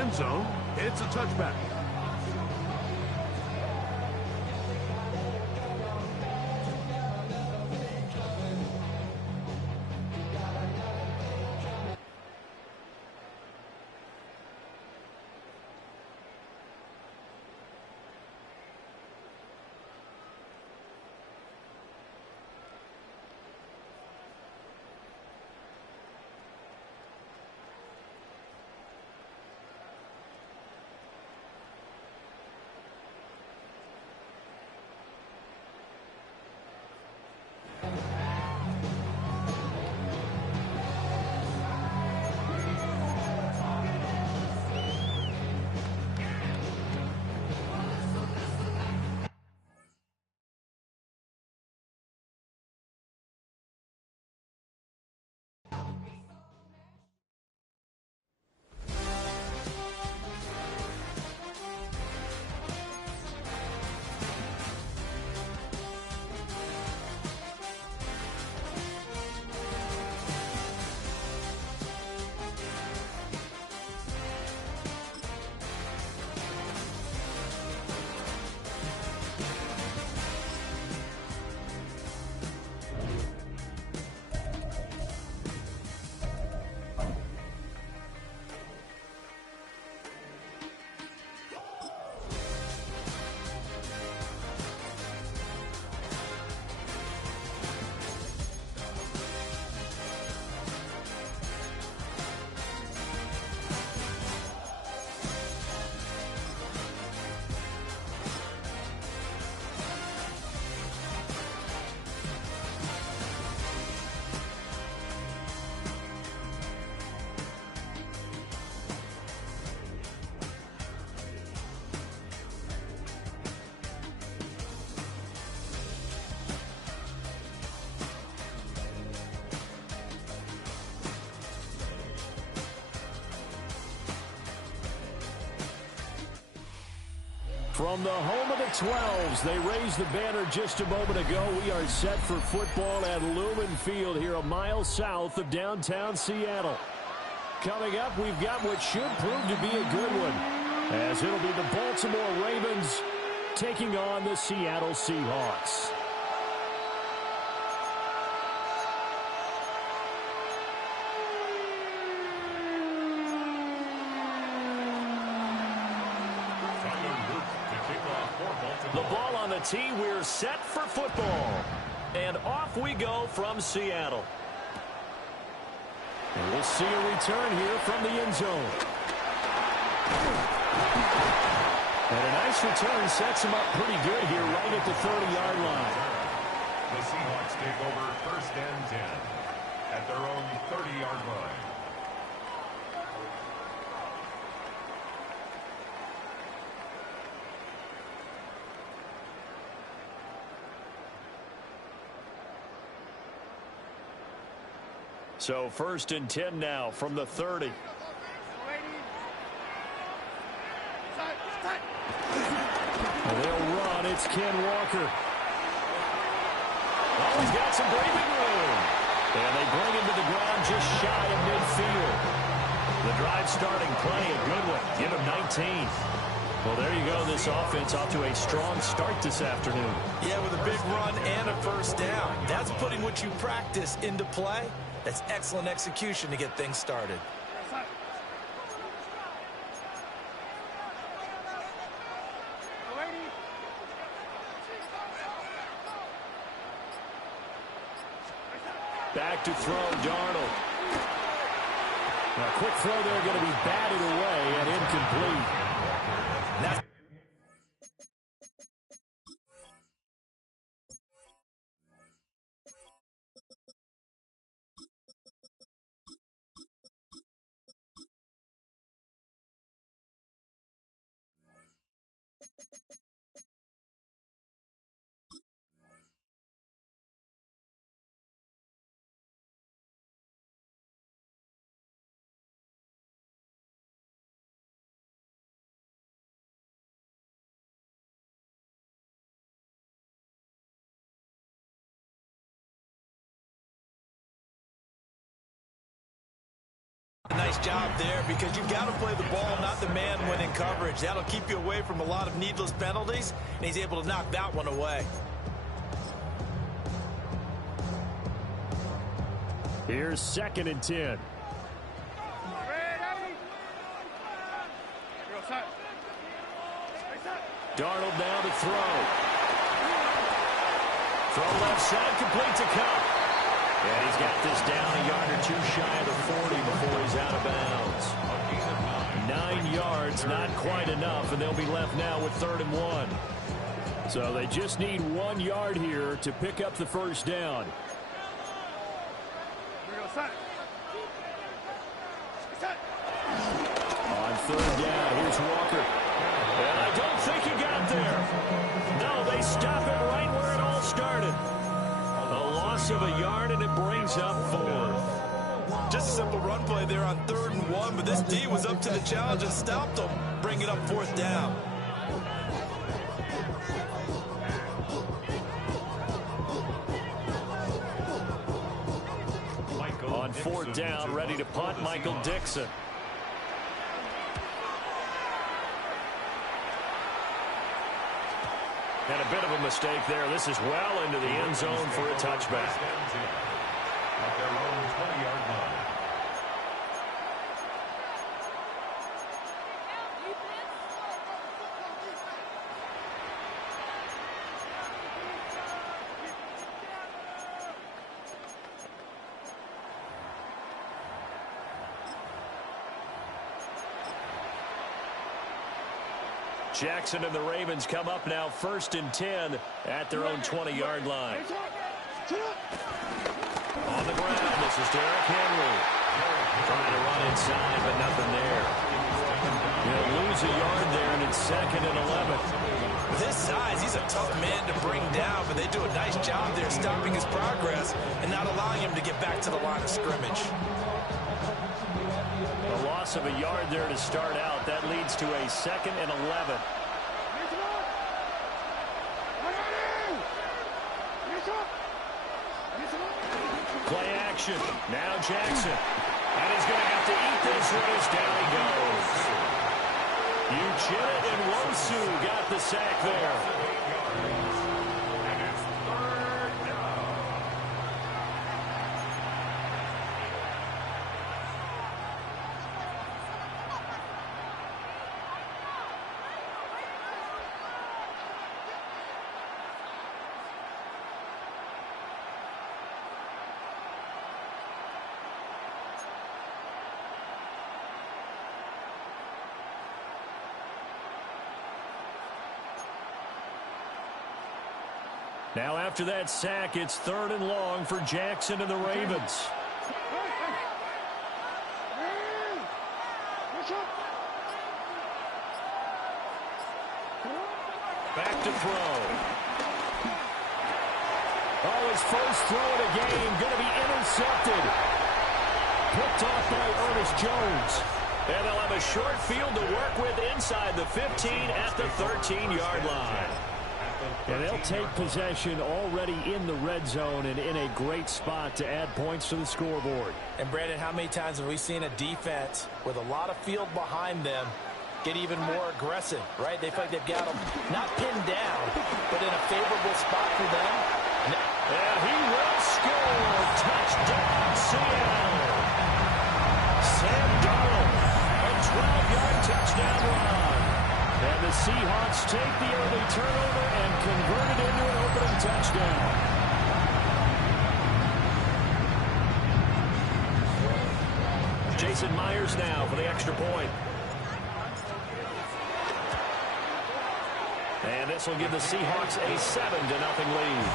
end zone. It's a touchback. From the home of the 12s, they raised the banner just a moment ago. We are set for football at Lumen Field here a mile south of downtown Seattle. Coming up, we've got what should prove to be a good one, as it'll be the Baltimore Ravens taking on the Seattle Seahawks. The ball on the tee. We're set for football. And off we go from Seattle. And we'll see a return here from the end zone. And a nice return sets him up pretty good here right at the 30-yard line. The Seahawks take over first and 10 at their own 30-yard line. So first and 10 now from the 30. Well, they'll run. It's Ken Walker. Oh, he's got some breathing room. And they bring him to the ground just shy of midfield. The drive starting play, a good one. Give him 19. Well, there you go. This offense off to a strong start this afternoon. Yeah, with a big run and a first down. That's putting what you practice into play. That's excellent execution to get things started. Back to throw, Darnold. A quick throw there going to be batted away and incomplete. That's nice job there because you've got to play the ball, not the man when in coverage. That'll keep you away from a lot of needless penalties, and he's able to knock that one away. Here's 2nd and 10. Darnold now to throw. Throw left side, complete to Cup. And he's got this down a yard or 2 shy of the 40 before he's out of bounds. 9 yards, not quite enough, and they'll be left now with 3rd and 1. So they just need 1 yard here to pick up the first down. On 3rd down, here's Walker. And I don't think he got there. No, they stop it right where it all started. A loss of a yard, and it brings up 4th. Just a simple run play there on 3rd and 1, but this D was up to the challenge and stopped them, bringing up 4th down. On 4th down, ready to punt, Michael Dixon. And a bit of a mistake there. This is well into the end zone for a touchback. At their own 20-yard line. Jackson and the Ravens come up now 1st and 10 at their own 20-yard line. On the ground, this is Derrick Henry. Trying to run inside, but nothing there. He'll lose a yard there, and it's 2nd and 11. With his size, he's a tough man to bring down, but they do a nice job there stopping his progress and not allowing him to get back to the line of scrimmage. A loss of a yard there to start out. That leads to a 2nd and 11. Play action. Now Jackson. And he's going to have to eat this one as down he goes. Uchenna and Wosu got the sack there. Now after that sack, it's 3rd and long for Jackson and the Ravens. Back to throw. Oh, his first throw of the game going to be intercepted. Picked off by Ernest Jones. And they'll have a short field to work with inside the 15 at the 13-yard line. And they'll take possession already in the red zone and in a great spot to add points to the scoreboard. And, Brandon, how many times have we seen a defense with a lot of field behind them get even more aggressive, right? They feel like they've got them not pinned down, but in a favorable spot for them. And he will score. Touchdown, Seattle. Sam Darnold, a 12-yard touchdown run. And the Seahawks take the early turnover and convert it into an opening touchdown. Jason Myers now for the extra point. And this will give the Seahawks a 7-0 lead.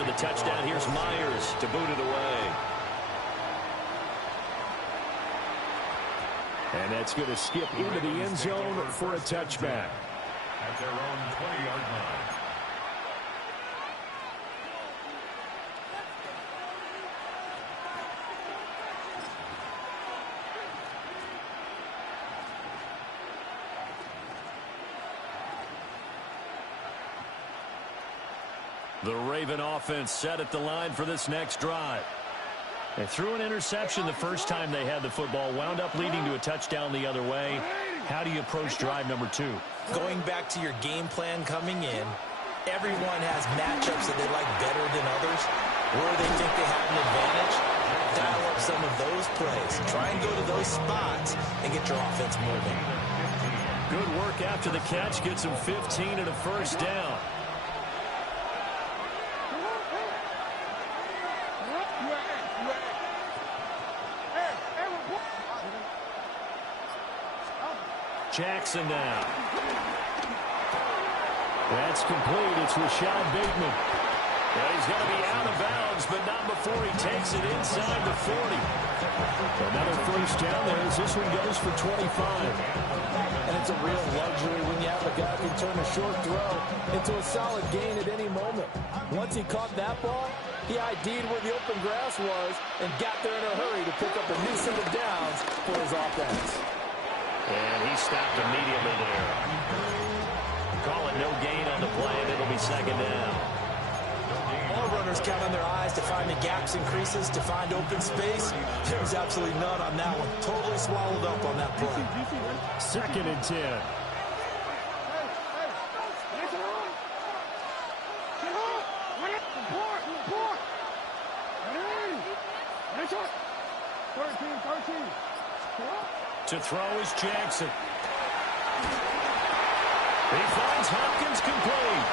The touchdown, here's Myers to boot it away. And that's going to skip into the end zone for a touchback. At their own 20-yard line. The Raven offense set at the line for this next drive. They threw an interception the first time they had the football, wound up leading to a touchdown the other way. How do you approach drive number 2? Going back to your game plan coming in, everyone has matchups that they like better than others, where they think they have an advantage. Dial up some of those plays. Try and go to those spots and get your offense moving. Good work after the catch. Gets him 15 and a first down. Jackson now. That's complete. It's Rashad Bateman. And he's going to be out of bounds, but not before he takes it inside the 40. Another first down there as this one goes for 25. And it's a real luxury when you have a guy who can turn a short throw into a solid gain at any moment. Once he caught that ball, he ID'd where the open grass was and got there in a hurry to pick up a new set of downs for his offense. And he stopped immediately there. Call it no gain on the play, and it'll be second down. All runners count on their eyes to find the gaps and creases, to find open space. There was absolutely none on that one. Totally swallowed up on that play. Second and 10. To throw is Jackson. He finds Hopkins complete.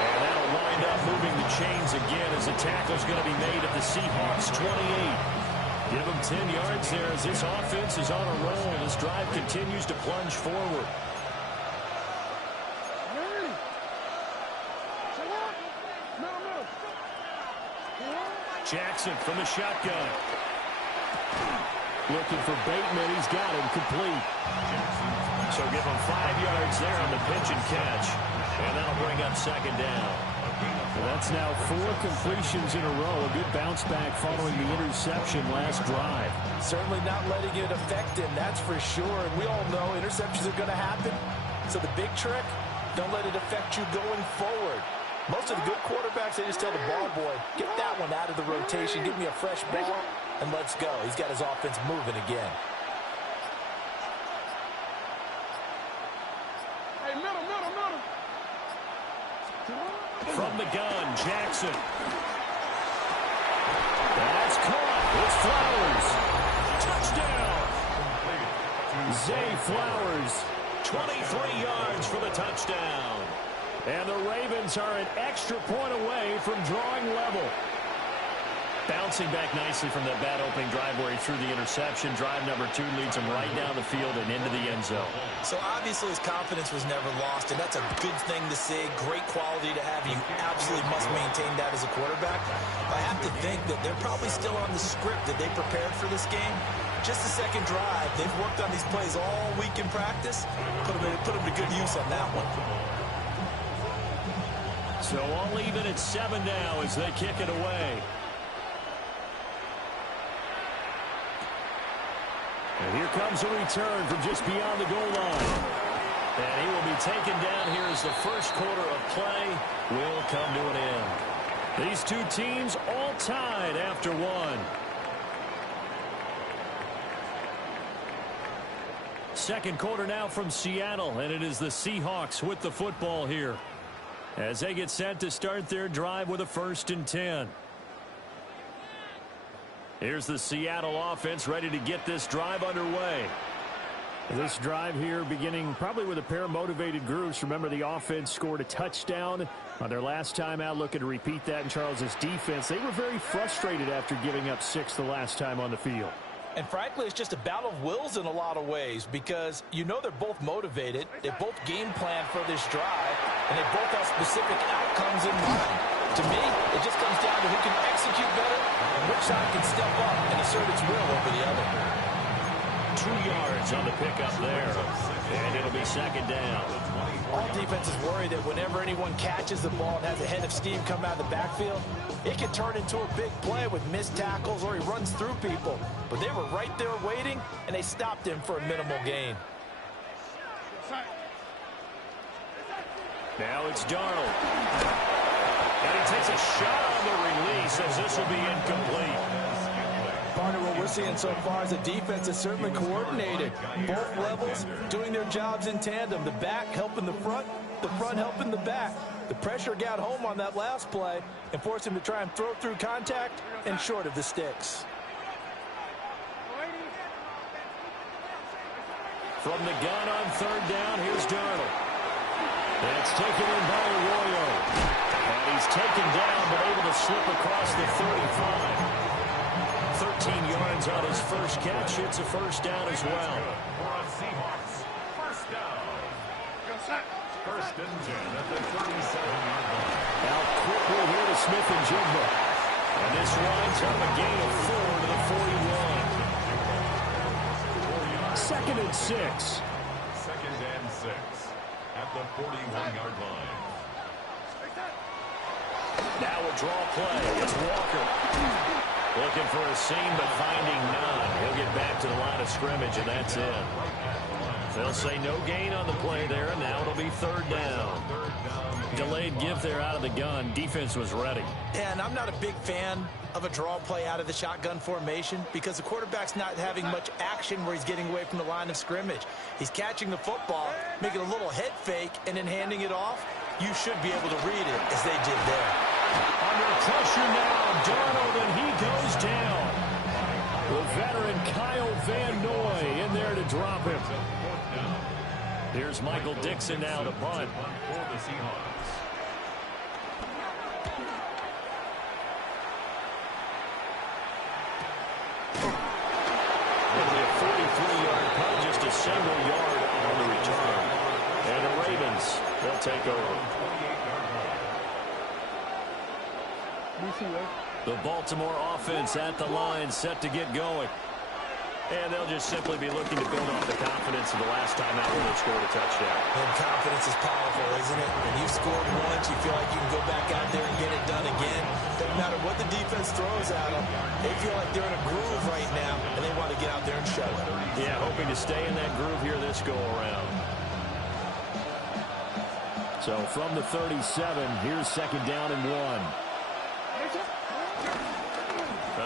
And that'll wind up moving the chains again as the tackle's going to be made at the Seahawks 28. Give them 10 yards there as this offense is on a roll. This drive continues to plunge forward. Jackson from the shotgun. Looking for Bateman. He's got him complete. So give him 5 yards there on the pitch and catch. And that'll bring up second down. And that's now 4 completions in a row. A good bounce back following the interception last drive. Certainly not letting it affect him, that's for sure. And we all know interceptions are going to happen. So the big trick, don't let it affect you going forward. Most of the good quarterbacks, they just tell the ball boy, get that one out of the rotation, give me a fresh ball, and let's go. He's got his offense moving again. From the gun, Jackson. That's caught. It's Flowers. Touchdown. Zay Flowers. 23 yards for the touchdown. And the Ravens are an extra point away from drawing level. Bouncing back nicely from that bad opening drive where he threw the interception. Drive number 2 leads him right down the field and into the end zone. So obviously his confidence was never lost, and that's a good thing to see. Great quality to have. You absolutely must maintain that as a quarterback. I have to think that they're probably still on the script that they prepared for this game. Just the second drive. They've worked on these plays all week in practice. Put them to good use on that one. So all even at 7 now as they kick it away. And here comes a return from just beyond the goal line. And he will be taken down here as the first quarter of play will come to an end. These two teams all tied after 1. Second quarter now from Seattle, and it is the Seahawks with the football here as they get set to start their drive with a 1st and 10. Here's the Seattle offense ready to get this drive underway. This drive here beginning probably with a pair of motivated groups. Remember, the offense scored a touchdown on their last time out. Looking to repeat that in Charles's defense. They were very frustrated after giving up 6 the last time on the field. And frankly, it's just a battle of wills in a lot of ways because you know they're both motivated. They both game plan for this drive, and they both have specific outcomes in mind. To me, it just comes down to who can execute better and which side can step up and assert its will over the other. 2 yards on the pickup there, and it'll be second down. All defenses worry that whenever anyone catches the ball and has a head of steam come out of the backfield, it can turn into a big play with missed tackles or he runs through people. But they were right there waiting, and they stopped him for a minimal gain. Now it's Darnold. And he takes a shot on the release as this will be incomplete. Partner, what we're seeing so far is the defense is certainly coordinated. Both levels doing their jobs in tandem. The back helping the front helping the back. The pressure got home on that last play and forced him to try and throw through contact and short of the sticks. From the gun on third down, here's Darnold. That's taken in by Arroyo. And he's taken down but able to slip across the 35. 13 yards on his first catch. It's a first down as well. First down. First and 10 at the 37-yard line. Out quickly here to Smith and Jigba. And this winds up a gain of 4 to the 41. Second and 6. Second and 6 at the 41-yard line. Now a draw play. It's Walker. Looking for a seam, but finding none. He'll get back to the line of scrimmage, and that's it. They'll say no gain on the play there, and now it'll be third down. Delayed give there out of the gun. Defense was ready. Yeah, and I'm not a big fan of a draw play out of the shotgun formation because the quarterback's not having much action where he's getting away from the line of scrimmage. He's catching the football, making a little head fake, and then handing it off. You should be able to read it as they did there. Under pressure now, Darnold, and he goes down. The veteran Kyle Van Noy in there to drop him. Here's Michael Dixon now to punt. For the Seahawks. It'll be a 43-yard punt, just a single yard on the return. And the Ravens, they'll take over. The Baltimore offense at the line, set to get going. And they'll just simply be looking to build off the confidence of the last time out when they scored a touchdown. And confidence is powerful, isn't it? When you scored once, you feel like you can go back out there and get it done again. Doesn't matter what the defense throws at them. They feel like they're in a groove right now, and they want to get out there and show it. Yeah, hoping to stay in that groove here this go-around. So from the 37, here's second down and 1.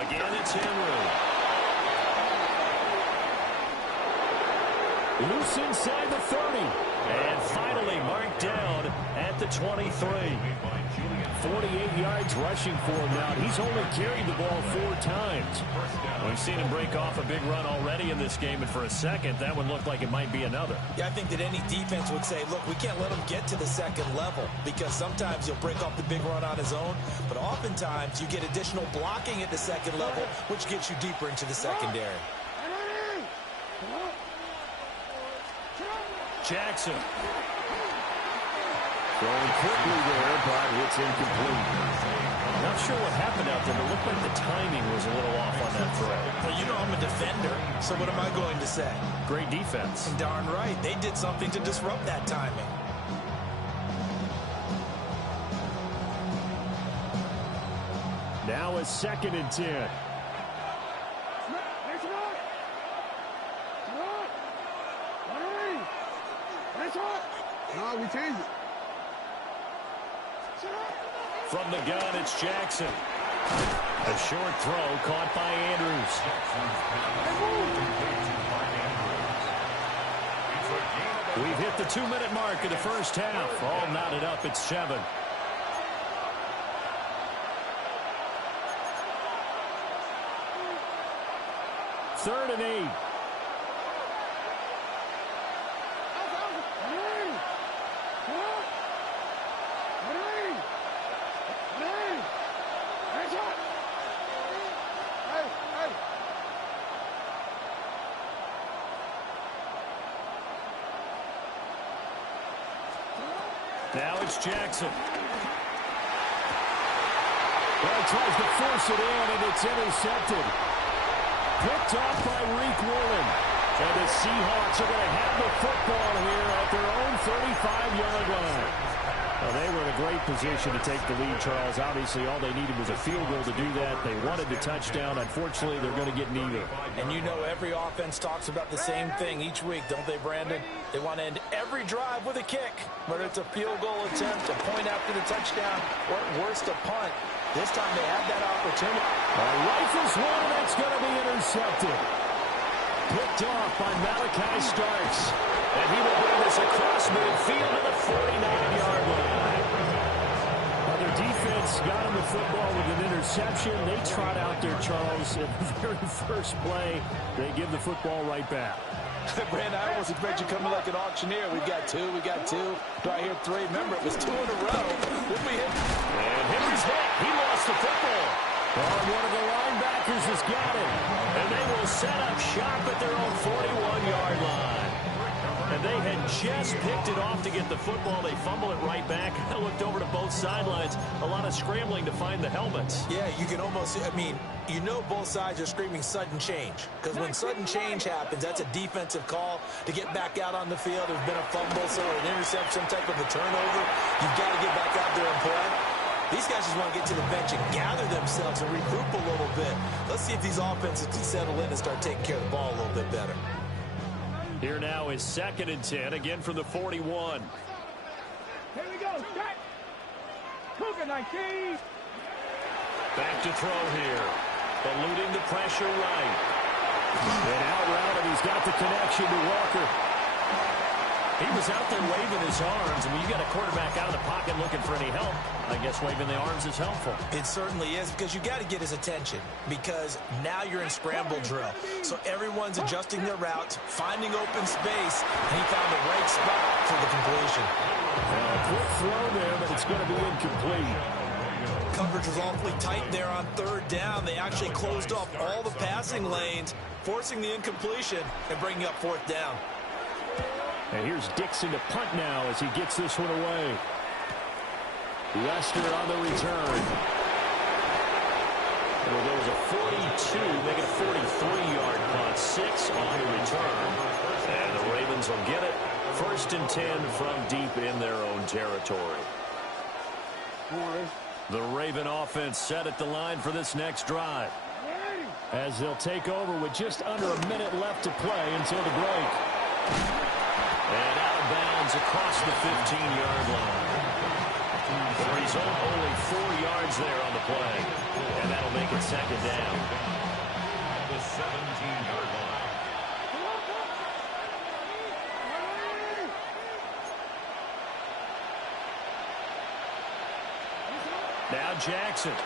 Again, it's Henry. Loose inside the 30. And finally marked down at the 23. 48 yards rushing for him now. He's only carried the ball 4 times. We've seen him break off a big run already in this game, and for a second, that one looked like it might be another. Yeah, I think that any defense would say, look, we can't let him get to the second level because sometimes he'll break off the big run on his own, but oftentimes you get additional blocking at the second level, which gets you deeper into the secondary. Jackson. Throwing quickly there, but it's incomplete. Not sure what happened out there, but it looked like the timing was a little off on that throw. Well, you know I'm a defender, so what am I going to say? Great defense. And darn right, they did something to disrupt that timing. Now a second and 10. No, we changed it. From the gun, it's Jackson. A short throw caught by Andrews. We've hit the 2-minute mark of the first half. All knotted up at 7. Third and 8. Now it's Jackson. Well, tries to force it in, and it's intercepted. Picked off by Reek Woolen. And the Seahawks are going to have the football here at their own 35-yard line. Well, they were in a great position to take the lead, Charles. Obviously, all they needed was a field goal to do that. They wanted the touchdown. Unfortunately, they're going to get neither. And you know every offense talks about the same thing each week, don't they, Brandon? They want to end every drive with a kick, whether it's a field goal attempt, a point after the touchdown, or at worst, a punt. This time they had that opportunity. Rifles one, and that's going to be intercepted. Picked off by Malachi Starks. And he will bring this across midfield to the 49-yard line. Well, their defense got him the football with an interception. They trot out there, Charles, at the very first play. They give the football right back. Brandon, I almost expect you coming like an auctioneer. We got two. Do I hear three? Remember, it was two in a row. Then we hit. And Henry's hit. He lost the football. One of the linebackers has got it. And they will set up shop at their own 41-yard line. And they had just picked it off to get the football. They fumble it right back. I looked over to both sidelines. A lot of scrambling to find the helmets. Yeah, you can almost, you know both sides are screaming sudden change. Because when sudden change happens, that's a defensive call to get back out on the field. There's been a fumble, so an interception, some type of a turnover. You've got to get back out there and play. These guys just want to get to the bench and gather themselves and regroup a little bit. Let's see if these offenses can settle in and start taking care of the ball a little bit better. Here now is 2nd and 10, again from the 41. Here we go. Back. Cougar 19. Back to throw here. Eluding the pressure right. And out route, and he's got the connection to Walker. He was out there waving his arms, and when you got a quarterback out of the pocket looking for any help, I guess waving the arms is helpful. It certainly is, because you got to get his attention, because now you're in scramble drill. So everyone's adjusting their routes, finding open space, and he found the right spot for the completion. Well, a quick throw there, but it's going to be incomplete. Coverage was awfully tight there on 3rd down. They actually closed off all the passing lanes, forcing the incompletion and bringing up 4th down. And here's Dixon to punt now as he gets this one away. Lester on the return. Well, there was a 42, make it a 43-yard punt. 6 on the return. And the Ravens will get it. 1st and 10 from deep in their own territory. The Raven offense set at the line for this next drive, as they'll take over with just under a minute left to play until the break. And out of bounds across the 15-yard line. The result, only 4 yards there on the play. And that'll make it 2nd down. The 17-yard line. Now Jackson.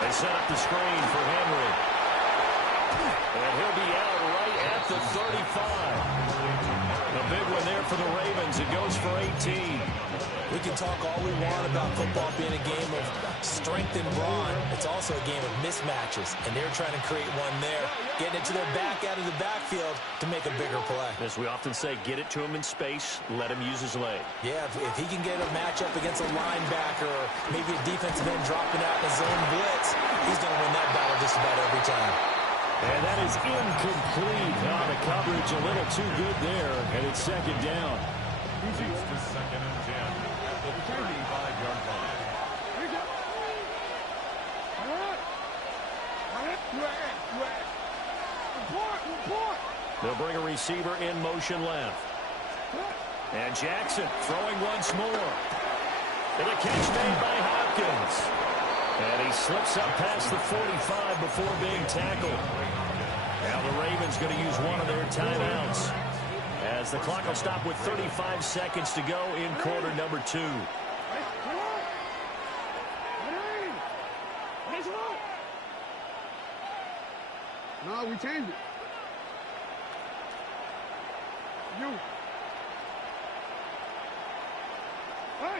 They set up the screen for Henry. And he'll be out right at the 35. A big one there for the Ravens. It goes for 18. We can talk all we want about football being a game of strength and brawn. It's also a game of mismatches, and they're trying to create one there, getting it to their back out of the backfield to make a bigger play. As we often say, get it to him in space, let him use his leg. Yeah, if he can get a matchup against a linebacker or maybe a defensive end dropping out in a zone blitz, he's going to win that battle just about every time. And that is incomplete. The coverage a little too good there, and it's 2nd down. It's to 2nd and 10 at the 35-yard line. They'll bring a receiver in motion left. And Jackson throwing once more. And a catch made by Hopkins. And he slips up past the 45 before being tackled. Now the Ravens going to use one of their timeouts, as the clock will stop with 35 seconds to go in quarter number 2. No, we changed it. You.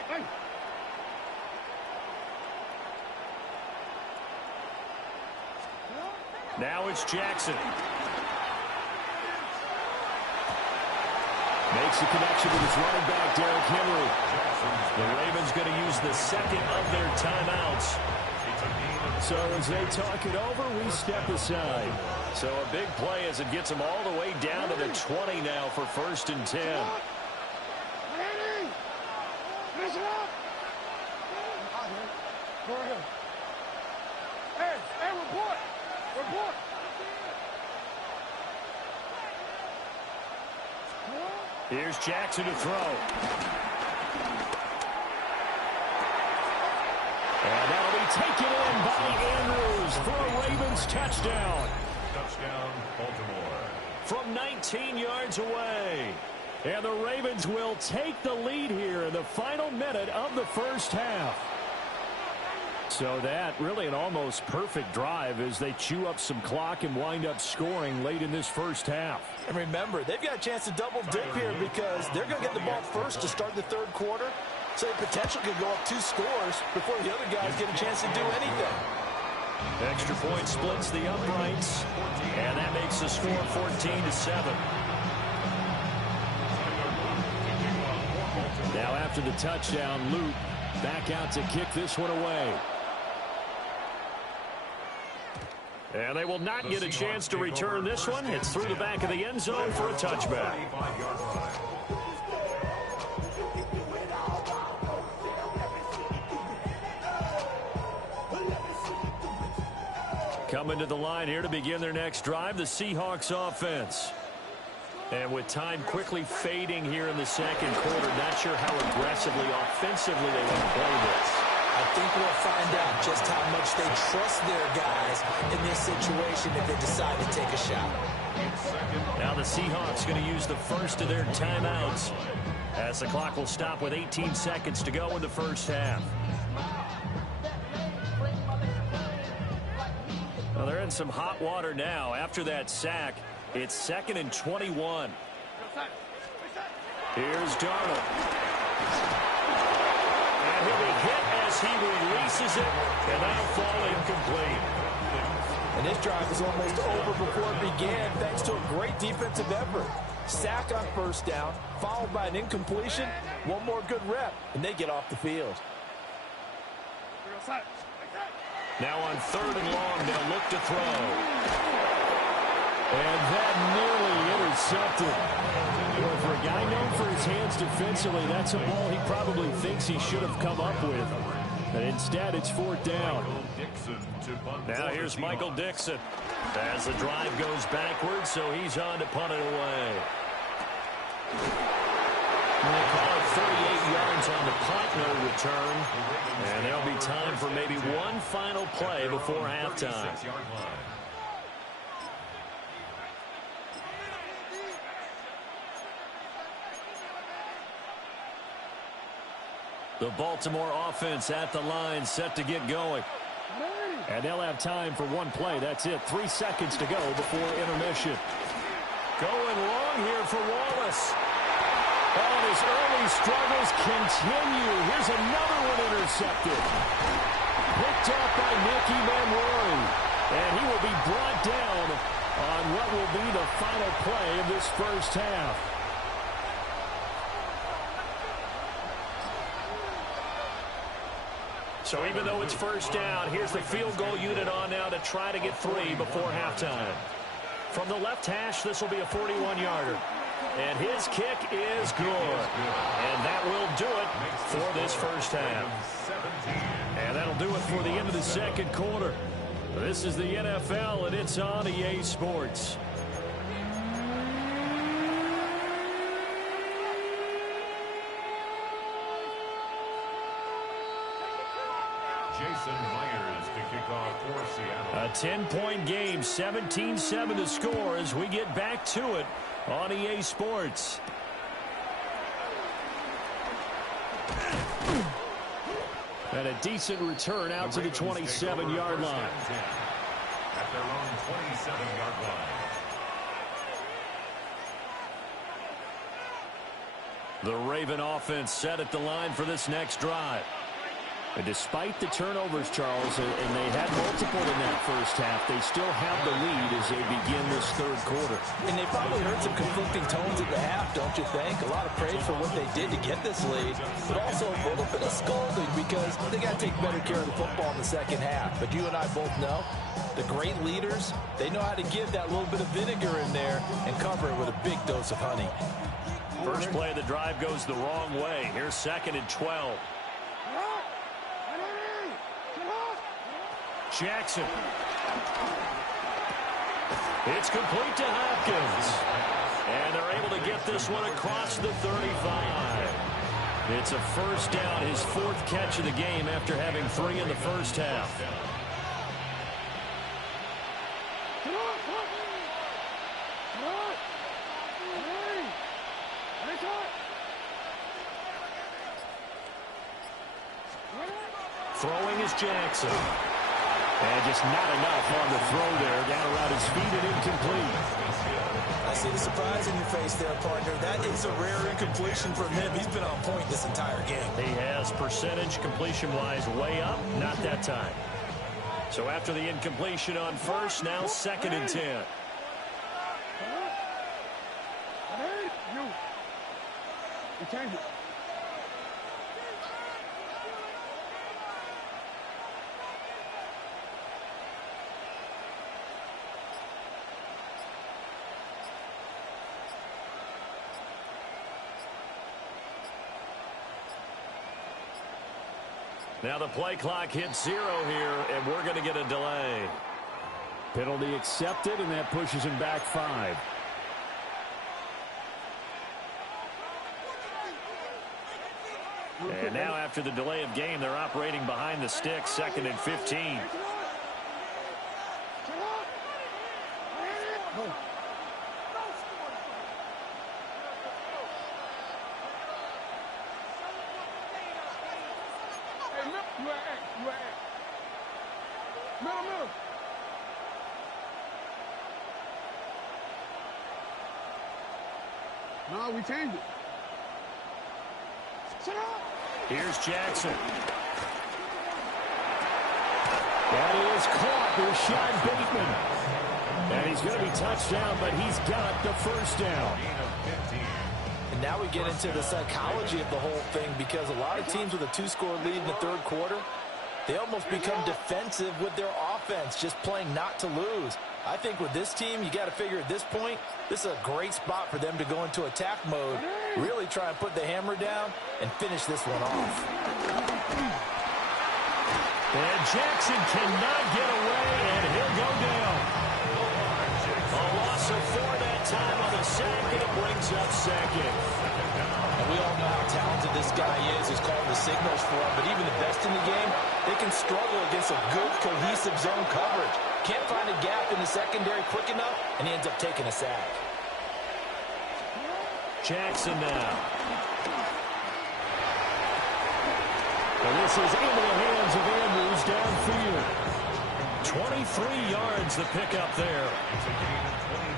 Hey. Now it's Jackson. Makes the connection with his running back, Derrick Henry. The Ravens going to use the 2nd of their timeouts. So as they talk it over, we step aside. So a big play as it gets them all the way down to the 20 now for 1st and 10. Finish it up. Go ahead. Hey, report. Report. Here's Jackson to throw. And that'll be taken in by Andrews for a Ravens touchdown. Touchdown, Baltimore. From 19 yards away. And the Ravens will take the lead here in the final minute of the first half. So that really an almost perfect drive as they chew up some clock and wind up scoring late in this first half. And remember, they've got a chance to double dip here because they're going to get the ball first to start the third quarter. So they potentially could go up 2 scores before the other guys get a chance to do anything. Extra point splits the uprights, and that makes the score 14-7. Now after the touchdown, Luke back out to kick this one away. And they will not get a chance to return this one. It's through the back of the end zone for a touchback. Coming to the line here to begin their next drive, the Seahawks offense. And with time quickly fading here in the second quarter, not sure how aggressively, offensively they want to play this. I think we'll find out just how much they trust their guys in this situation if they decide to take a shot. Now the Seahawks going to use the first of their timeouts as the clock will stop with 18 seconds to go in the first half. Well, they're in some hot water now. After that sack, it's 2nd and 21. Here's Darnold. And he'll be hit as he releases it, and that'll fall incomplete. And this drive is almost over before it began thanks to a great defensive effort. Sack on first down, followed by an incompletion. One more good rep, and they get off the field. Now on 3rd and long, they'll look to throw. And that nearly intercepted. Well, for a guy known for his hands defensively, that's a ball he probably thinks he should have come up with. But instead, it's 4th down. Now here's Michael Dixon as the drive goes backwards, so he's on to punt it away. They call it 38 yards on the punt, no return. And there'll be time for maybe one final play before halftime. The Baltimore offense at the line, set to get going. And they'll have time for one play. That's it. 3 seconds to go before intermission. Going long here for Wallace. And his early struggles continue. Here's another one intercepted. Picked up by Nicky Manroy. And he will be brought down on what will be the final play of this first half. So even though it's first down, here's the field goal unit on now to try to get 3 before halftime. From the left hash, this will be a 41-yarder. And his kick is good. And that will do it for this first half. And that'll do it for the end of the second quarter. This is the NFL, and it's on EA Sports. Jason Myers to kick off for Seattle. A 10-point game, 17-7 to score as we get back to it on EA Sports. And a decent return out to the 27-yard line. At their own 27-yard line. The Raven offense set at the line for this next drive. And despite the turnovers, Charles, and they had multiple in that first half, they still have the lead as they begin this third quarter. And they probably heard some conflicting tones at the half, don't you think? A lot of praise for what they did to get this lead, but also a little bit of scolding because they got to take better care of the football in the second half. But you and I both know the great leaders, they know how to give that little bit of vinegar in there and cover it with a big dose of honey. First play of the drive goes the wrong way. Here's 2nd and 12. Jackson. It's complete to Hopkins. And they're able to get this one across the 35. It's a first down, his 4th catch of the game after having 3 in the first half. Throwing is Jackson. And just not enough on the throw there. Down around his feet and incomplete. I see the surprise in your face there, partner. That is a rare incompletion from him. He's been on point this entire game. He has percentage completion-wise way up. Not that time. So after the incompletion on first, now 2nd and 10. You change it. Now the play clock hits 0 here, and we're going to get a delay. Penalty accepted, and that pushes him back 5. And now after the delay of game, they're operating behind the sticks, 2nd and 15. No, we changed it. Here's Jackson. That is caught. Here's Sean Bateman. And he's going to be touched down, but he's got the first down. And now we get into the psychology of the whole thing because a lot of teams with a 2-score lead in the third quarter, they almost become defensive with their offense, just playing not to lose. I think with this team, you got to figure at this point, this is a great spot for them to go into attack mode, really try and put the hammer down and finish this one off. And Jackson cannot get away, and he'll go down. A loss of 4 that time on the sack, and it brings up 2nd. And we all know how talented this guy is. He's calling the signals for him, but even the best in the game, they can struggle against a good, cohesive zone coverage. Can't find a gap in the secondary quick enough, and he ends up taking a sack. Jackson now. And this is into the hands of Andrews downfield. 23 yards the pickup there.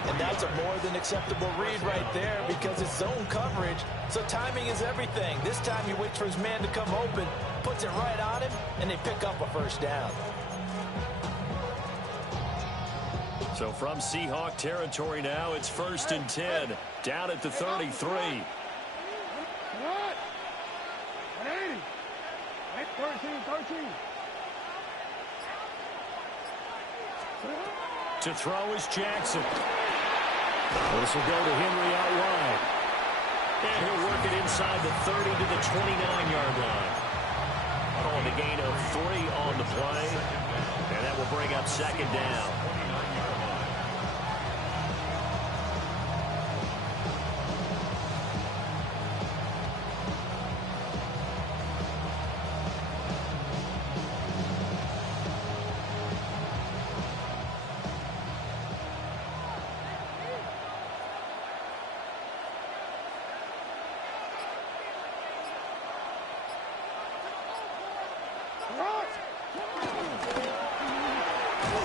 And that's a more than acceptable read right there because it's zone coverage, so timing is everything. This time he waits for his man to come open, puts it right on him, and they pick up a first down. So from Seahawk territory now, it's 1st and 10, down at the 33. 13. To throw is Jackson. This will go to Henry out wide. And he'll work it inside the 30 to the 29-yard line. Calling the gain of 3 on the play. And that will bring up 2nd down.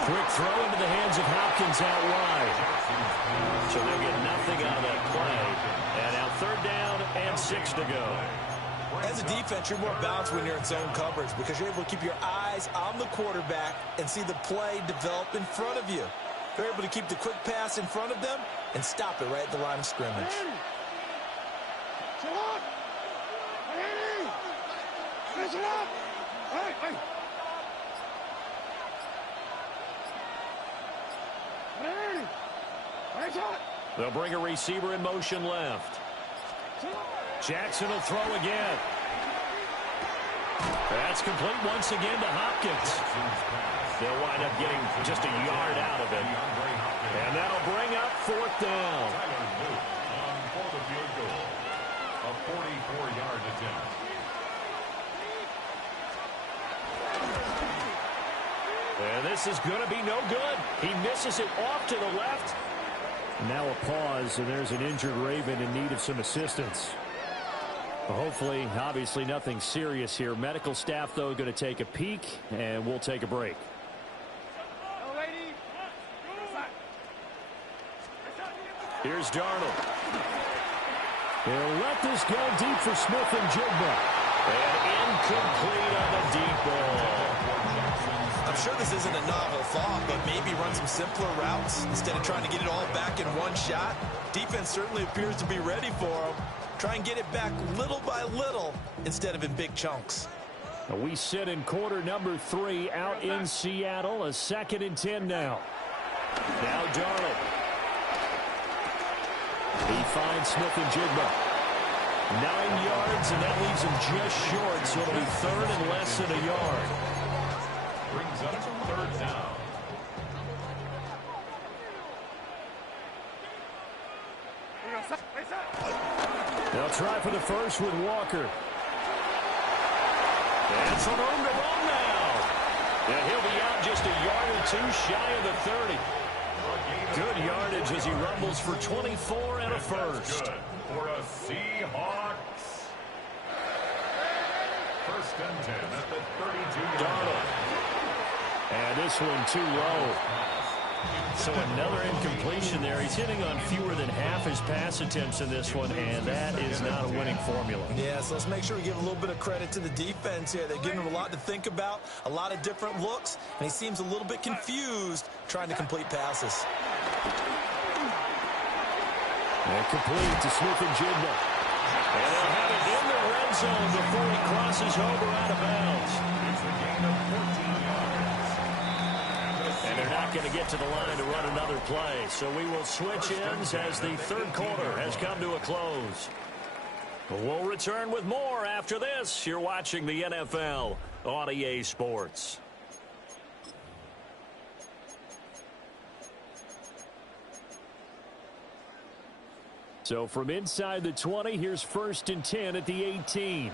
Quick throw into the hands of Hopkins out wide. So they'll get nothing out of that play. And now 3rd down and 6 to go. As a defense, you're more balanced when you're in zone coverage because you're able to keep your eyes on the quarterback and see the play develop in front of you. You're able to keep the quick pass in front of them and stop it right at the line of scrimmage. Finish it up! Hey! They'll bring a receiver in motion left. Jackson will throw again. That's complete once again to Hopkins. They'll wind up getting just a yard out of it. And that'll bring up fourth down. For the field goal. A 44-yard attempt. And this is going to be no good. He misses it off to the left. Now a pause, and there's an injured Raven in need of some assistance. Hopefully, obviously nothing serious here. Medical staff, though, going to take a peek, and we'll take a break. Here's Darnold. They'll let this go deep for Smith and Jigba. And incomplete on the deep ball. I'm sure this isn't a novel thought, but maybe run some simpler routes instead of trying to get it all back in one shot. Defense certainly appears to be ready for him. Try and get it back little by little instead of in big chunks. We sit in quarter number 3 out in Seattle. A 2nd and 10 now. Now Darnold. He finds Smith and Jigba. 9 yards, and that leaves him just short, so it'll be 3rd and less than a yard. Brings up 3rd down. They'll try for the first with Walker. And some room to run now. And he'll be out just a yard or 2 shy of the 30. Good yardage as he rumbles for 24 and a first. Good for a Seahawks. 1st and 10 at the 32. Darnold. And this one too low. So another incompletion there. He's hitting on fewer than half his pass attempts in this one, and that is not a winning formula. Yeah, so let's make sure we give a little bit of credit to the defense here. They're giving him a lot to think about, a lot of different looks, and he seems a little bit confused trying to complete passes. And complete to Smith and Jigba. And they'll have it in the red zone before he crosses over out of bounds. It's a gain of 14 yards. And they're not going to get to the line to run another play. So we will switch ends as the 3rd quarter has come to a close. We'll return with more after this. You're watching the NFL on EA Sports. So from inside the 20, here's 1st and 10 at the 18.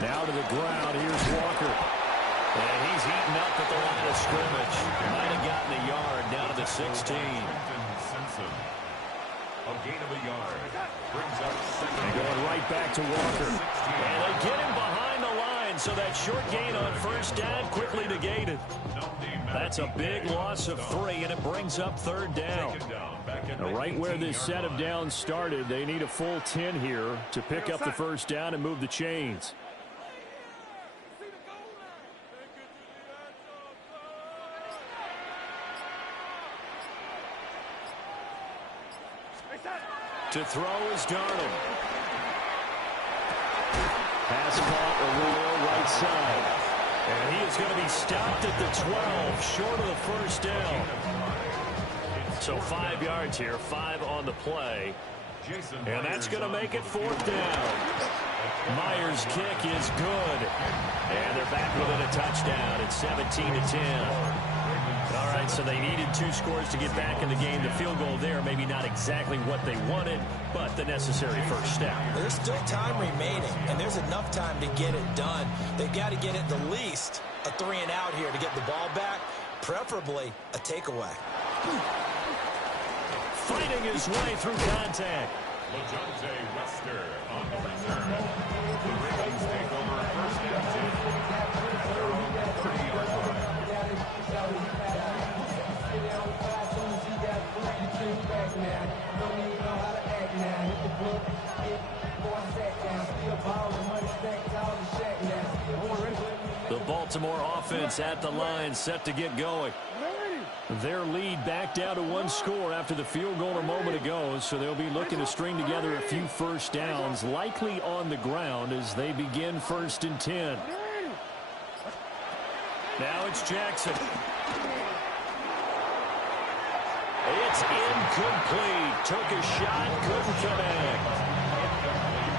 Now to the ground. Here's Walker. And he's eaten up at the line of scrimmage. Might have gotten a yard down to the 16. A gain of a yard. Brings up 2nd. And going right back to Walker. And they get him behind the line, so that short gain on 1st down quickly negated. That's a big loss of 3, and it brings up 3rd down. Now, right where this set of downs started, they need a full 10 here to pick up the 1st down and move the chains. To throw is Darnold. Pass caught, Arroyo right side. And he is going to be stopped at the 12, short of the 1st down. So 5 yards here, 5 on the play. And that's going to make it 4th down. Myers' kick is good. And they're back within a touchdown. It's 17-10. All right, so they needed 2 scores to get back in the game. The field goal there, maybe not exactly what they wanted, but the necessary first step. There's still time remaining, and there's enough time to get it done. They've got to get at the least a 3 and out here to get the ball back, preferably a takeaway. Fighting his way through contact. LeJohntay Wester on the return. The Ravens take over 1st and 10 at their own 30-yard line. The Baltimore offense at the line, set to get going. Their lead back down to one score after the field goal a moment ago, so they'll be looking to string together a few first downs, likely on the ground as they begin 1st and 10. Now it's Jackson. It's incomplete. Took a shot, couldn't connect.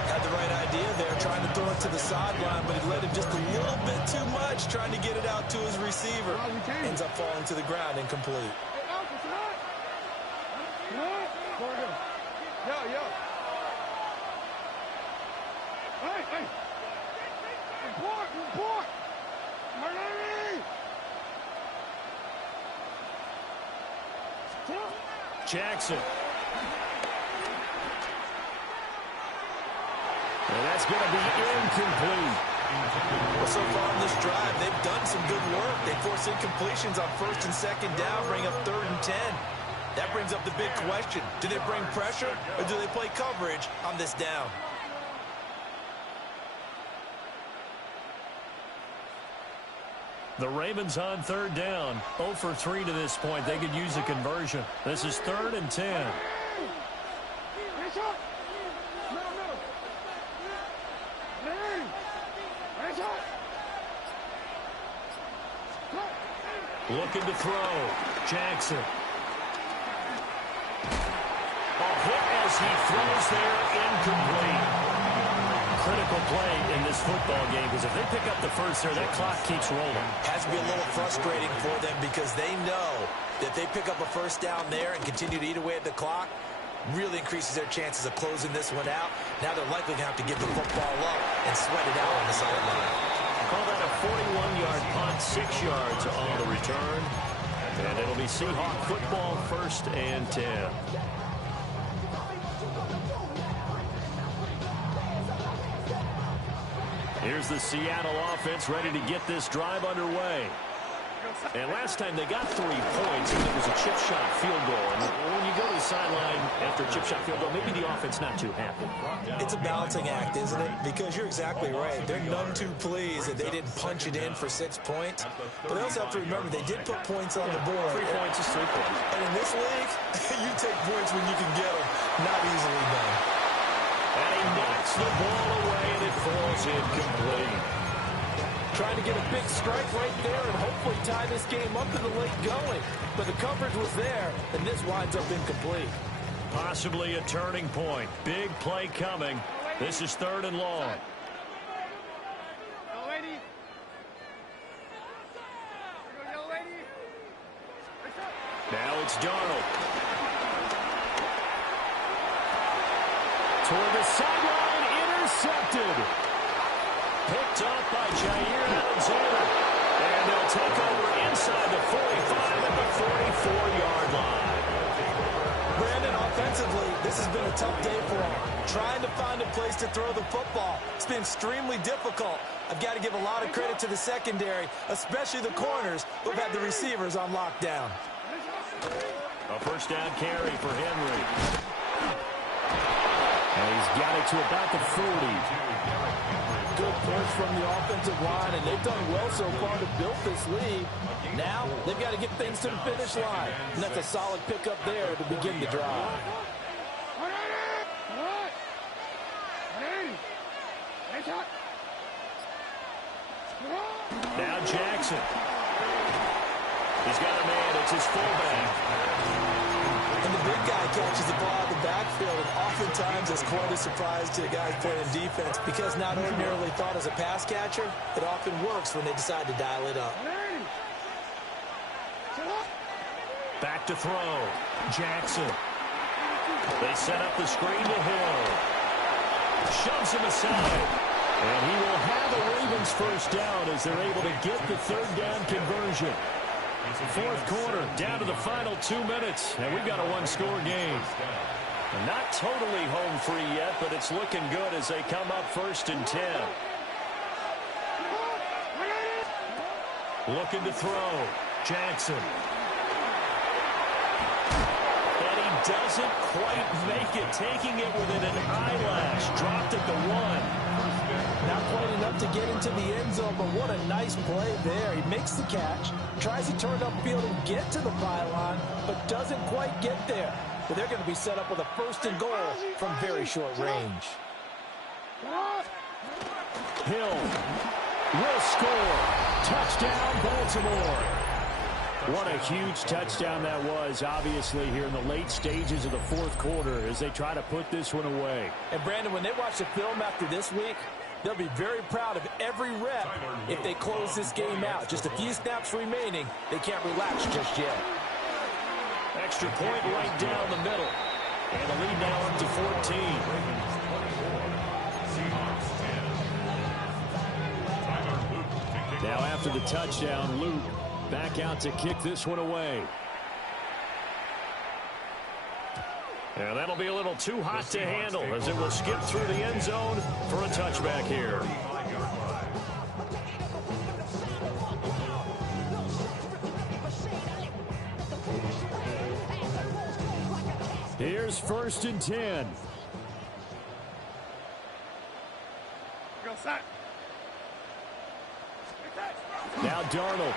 Had the right idea there, trying to throw it to the sideline, but he let it just a little bit too much, trying to get it out to his receiver. Ends up falling to the ground, incomplete. Report! Jackson. And that's going to be incomplete. Well, so far on this drive, they've done some good work. They force incompletions on 1st and 2nd down, bring up 3rd and 10. That brings up the big question. Do they bring pressure or do they play coverage on this down? The Ravens on 3rd down. 0 for 3 to this point. They could use a conversion. This is 3rd and 10. Looking to throw. Jackson. A hit as he throws there, incomplete. Critical play in this football game, because if they pick up the first there, that clock keeps rolling. Has to be a little frustrating for them because they know that they pick up a first down there and continue to eat away at the clock, really increases their chances of closing this one out. Now they're likely going to have to give the football up and sweat it out on the sideline. Call that a 41-yard punt, 6 yards on the return. And it'll be Seahawk football, 1st and 10. Here's the Seattle offense ready to get this drive underway. And last time they got 3 points, and it was a chip shot field goal. And when you go to the sideline after a chip shot field goal, maybe the offense not too happy. It's a balancing act, isn't it? Because you're exactly right. They're none too pleased that they didn't punch it in for 6 points. But they also have to remember they did put points on the board. 3 points is 3 points. And in this league, you take points when you can get them. Not easily done. And he knocks the ball away, and it falls incomplete. Trying to get a big strike right there and hopefully tie this game up in the late going. But the coverage was there, and this winds up incomplete. Possibly a turning point. Big play coming. This is 3rd and long. Now it's Darnold. Toward the sideline, intercepted. Picked up by Jair Alexander. And they'll take over inside the 45 at the 44-yard line. Brandon, offensively, this has been a tough day for them. Trying to find a place to throw the football. It's been extremely difficult. I've got to give a lot of credit to the secondary, especially the corners who've had the receivers on lockdown. A first down carry for Henry. And he's got it to about the 40. Good push from the offensive line, and they've done well so far to build this lead. Now they've got to get things to the finish line, and that's a solid pickup there to begin the drive. Now Jackson. He's got a man. It's his fullback. And the big guy catches the ball out of the backfield, and oftentimes it's quite a surprise to the guys playing defense because not ordinarily thought as a pass catcher, it often works when they decide to dial it up. Back to throw. Jackson. They set up the screen to Hill. Shoves him aside. And he will have a Ravens first down as they're able to get the 3rd down conversion. 4th quarter, down to the final 2 minutes, and we've got a 1-score game. Not totally home free yet, but it's looking good as they come up 1st and 10. Looking to throw. Jackson. doesn't quite make it, taking it within an eyelash. Dropped at the 1. Not quite enough to get into the end zone, but what a nice play there. He makes the catch, tries to turn upfield and get to the pylon, but doesn't quite get there. But they're going to be set up with a 1st and goal from very short range. Hill will score. Touchdown, Baltimore. What a huge touchdown that was, obviously, here in the late stages of the 4th quarter as they try to put this one away. And, Brandon, when they watch the film after this week, they'll be very proud of every rep if they close this game out. Just a few snaps remaining. They can't relax just yet. Extra point right down the middle. And the lead now up to 14. Now after the touchdown, Luke back out to kick this one away. And that'll be a little too hot to handle as it will skip through the end zone for a touchback here. Here's 1st and 10. Now Darnold.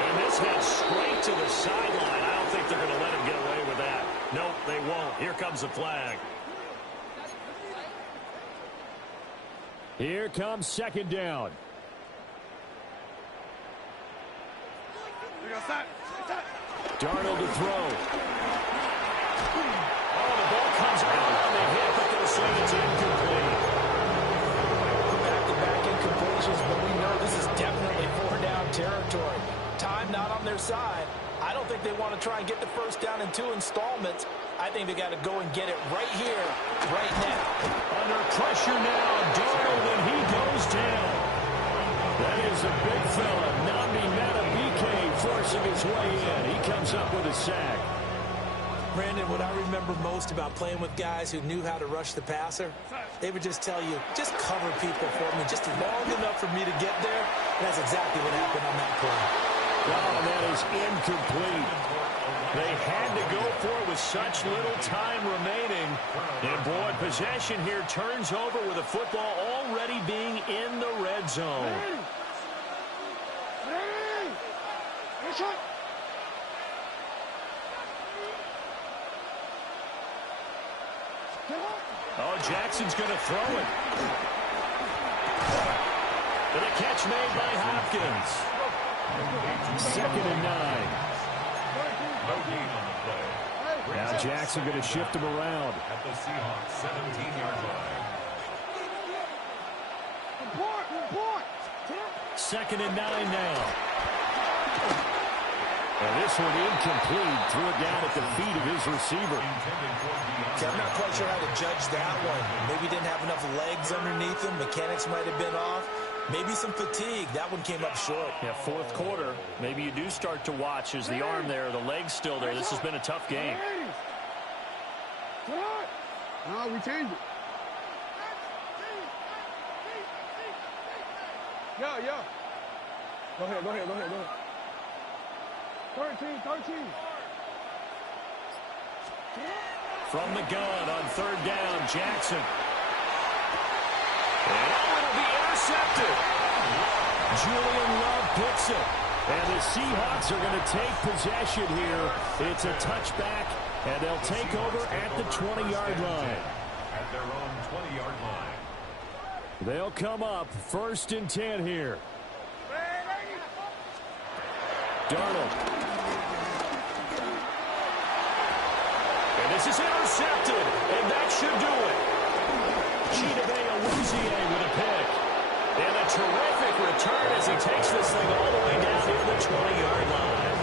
And this heads straight to the sideline. I don't think they're going to let him get away with that. Nope, they won't. Here comes the flag. Here comes 2nd down. Darnold to throw. Oh, the ball comes out on the hip, but they'll say it's incomplete. Back-to-back incompletions, but we know this is definitely 4-down territory. Time not on their side. I don't think they want to try and get the 1st down in 2 installments. I think they got to go and get it right here, right now. Under pressure now, Darnold, and he goes down. That is a big fella, Nambi Matabike, forcing his way in. He comes up with a sack. Brandon, what I remember most about playing with guys who knew how to rush the passer, they would just tell you, just cover people for me, just long enough for me to get there. And that's exactly what happened on that play. Oh, that is incomplete. They had to go for it with such little time remaining. And, boy, possession here turns over with the football already being in the red zone. Oh, Jackson's going to throw it. And a catch made by Hopkins. 2nd and 9. No gain on the play. Now Jackson going to shift him around. At the Seahawks 17-yard line. 2nd and 9 now. And this one incomplete. Threw it down at the feet of his receiver. Okay, I'm not quite sure how to judge that one. Maybe didn't have enough legs underneath him. Mechanics might have been off. Maybe some fatigue. That one came up short. Yeah, 4th quarter. Maybe you do start to watch as the arm there, the leg's still there. This has been a tough game. No, we changed it. Yeah. Go ahead. 13. From the gun on 3rd down, Jackson. And it'll be intercepted. Julian Love picks it. And the Seahawks are going to take possession here. It's a touchback, and they'll take over at the 20-yard line. At their own 20-yard line. They'll come up 1st and 10 here. Darnold. And this is intercepted, and that should do it. Chidobe with a pick. And a terrific return as he takes this thing all the way down near the 20-yard line.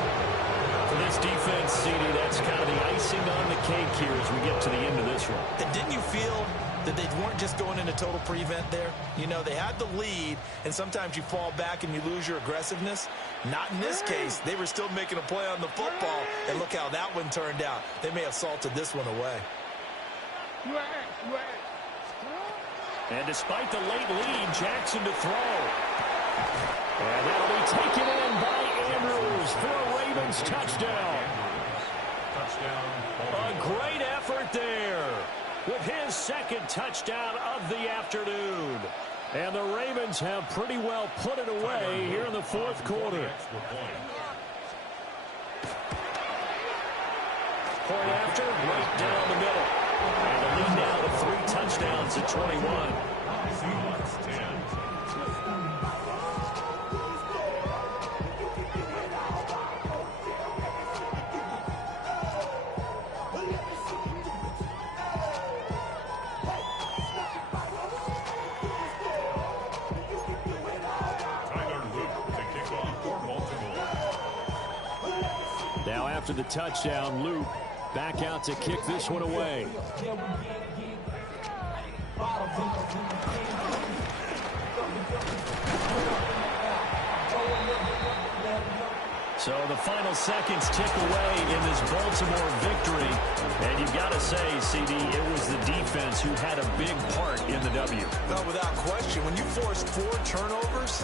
For this defense, CD, that's kind of the icing on the cake here as we get to the end of this one. And didn't you feel that they weren't just going into total prevent there? You know, they had the lead, and sometimes you fall back and you lose your aggressiveness. Not in this case. They were still making a play on the football, and look how that one turned out. They may have salted this one away. And despite the late lead, Jackson to throw. And that'll be taken in by Andrews. goes for a Ravens touchdown. A great effort there with his second touchdown of the afternoon. And the Ravens have pretty well put it away here in the fourth quarter. Point after, right down the middle. And the lead now to 3 touchdowns at 21. Seahawks 10. Now after the touchdown, Luke back out to kick this one away. So the final seconds tick away in this Baltimore victory. And you've got to say, CD, it was the defense who had a big part in the W. No, without question. When you force 4 turnovers,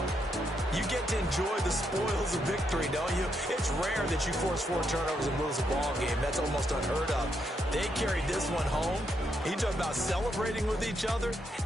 you get to enjoy the spoils of victory, don't you? It's rare that you force 4 turnovers and lose a ball game. That's almost unheard of. They carried this one home. You talk about celebrating with each other.